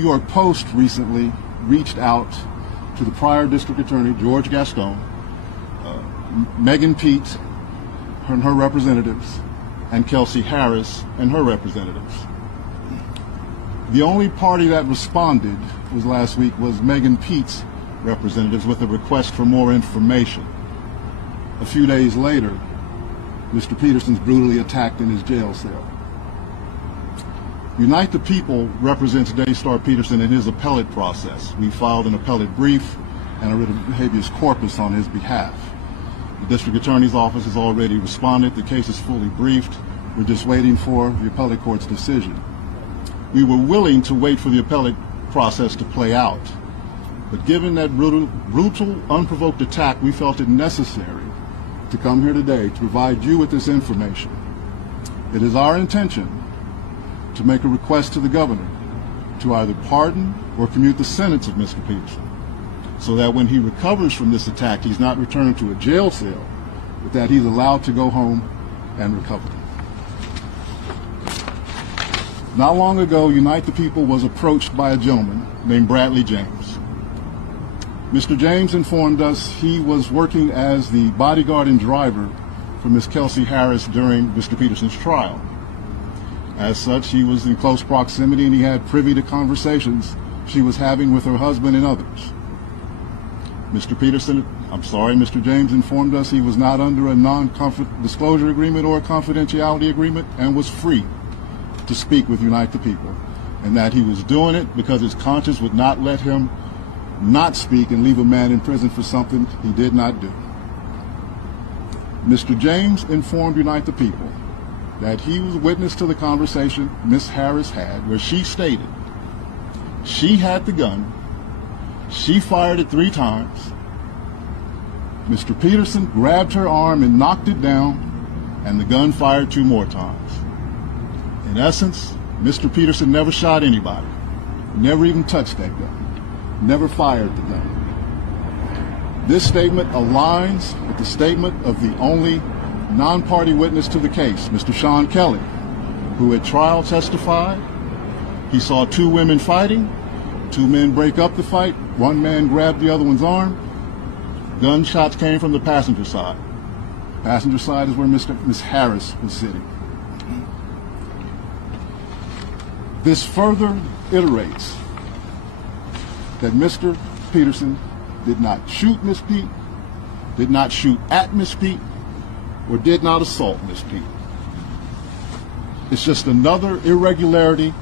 York Post recently reached out to the prior district attorney, George Gascon, Megan Pete and her representatives, and Kelsey Harris and her representatives. The only party that responded last week was Megan Pete's representatives with a request for more information. A few days later, Mr. Peterson's brutally attacked in his jail cell. Unite the People represents Daystar Peterson in his appellate process. We filed an appellate brief and a writ of habeas corpus on his behalf. The district attorney's office has already responded. The case is fully briefed. We're just waiting for the appellate court's decision. We were willing to wait for the appellate process to play out, but given that brutal, unprovoked attack, we felt it necessary to come here today to provide you with this information. It is our intention to make a request to the governor to either pardon or commute the sentence of Mr. Peterson, so that when he recovers from this attack, he's not returned to a jail cell, but that he's allowed to go home and recover. Not long ago, Unite the People was approached by a gentleman named Bradley James. Mr. James informed us he was working as the bodyguard and driver for Ms. Kelsey Harris during Mr. Peterson's trial. As such, he was in close proximity and he had privy to conversations she was having with her husband and others. Mr. James informed us he was not under a non-disclosure agreement or a confidentiality agreement and was free to speak with Unite the People, and that he was doing it because his conscience would not let him not speak and leave a man in prison for something he did not do. Mr. James informed Unite the People that he was witness to the conversation Ms. Harris had, where she stated she had the gun, she fired it 3 times, Mr. Peterson grabbed her arm and knocked it down, and the gun fired 2 more times. In essence, Mr. Peterson never shot anybody, never even touched that gun, never fired the gun. This statement aligns with the statement of the only non-party witness to the case, Mr. Sean Kelly, who at trial testified he saw 2 women fighting, 2 men break up the fight, 1 man grabbed the other one's arm. Gunshots came from the passenger side. Passenger side is where Ms. Harris was sitting. This further iterates that Mr. Peterson did not shoot Ms. Pete, did not shoot at Ms. Pete, or did not assault Ms. Pete. It's just another irregularity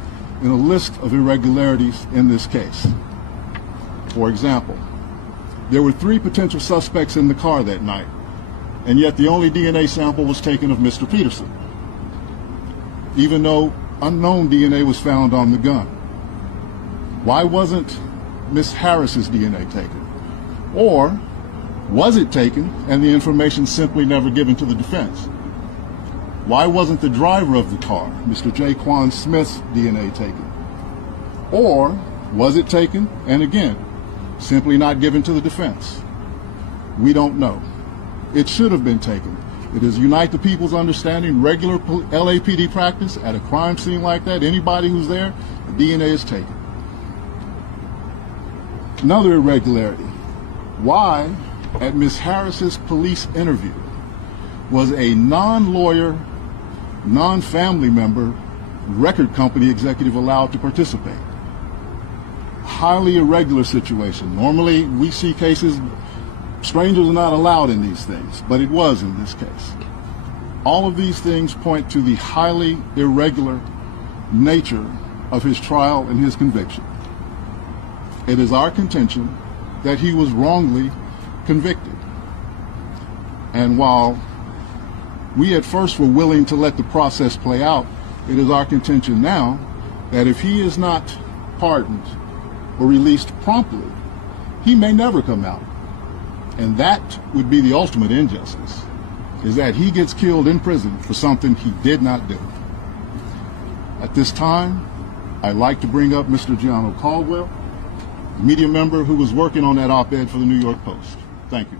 in a list of irregularities in this case. For example, there were 3 potential suspects in the car that night, and yet the only DNA sample was taken of Mr. Peterson, even though unknown DNA was found on the gun. Why wasn't Ms. Harris's DNA taken? Or was it taken and the information simply never given to the defense? Why wasn't the driver of the car, Mr. Jaquan Smith's DNA taken? Or was it taken and again, simply not given to the defense? We don't know. It should have been taken. It is Unite the People's understanding, regular LAPD practice at a crime scene like that, anybody who's there, the DNA is taken. Another irregularity. Why, at Ms. Harris's police interview, was a non-lawyer, non-family member record company executive allowed to participate? Highly irregular situation. Normally, we see cases strangers are not allowed in these things, but it was in this case. All of these things point to the highly irregular nature of his trial and his conviction. It is our contention that he was wrongly convicted. And while we at first were willing to let the process play out, it is our contention now that if he is not pardoned or released promptly, he may never come out. And that would be the ultimate injustice, is that he gets killed in prison for something he did not do. At this time, I'd like to bring up Mr. Gianno Caldwell, media member who was working on that op-ed for the New York Post. Thank you.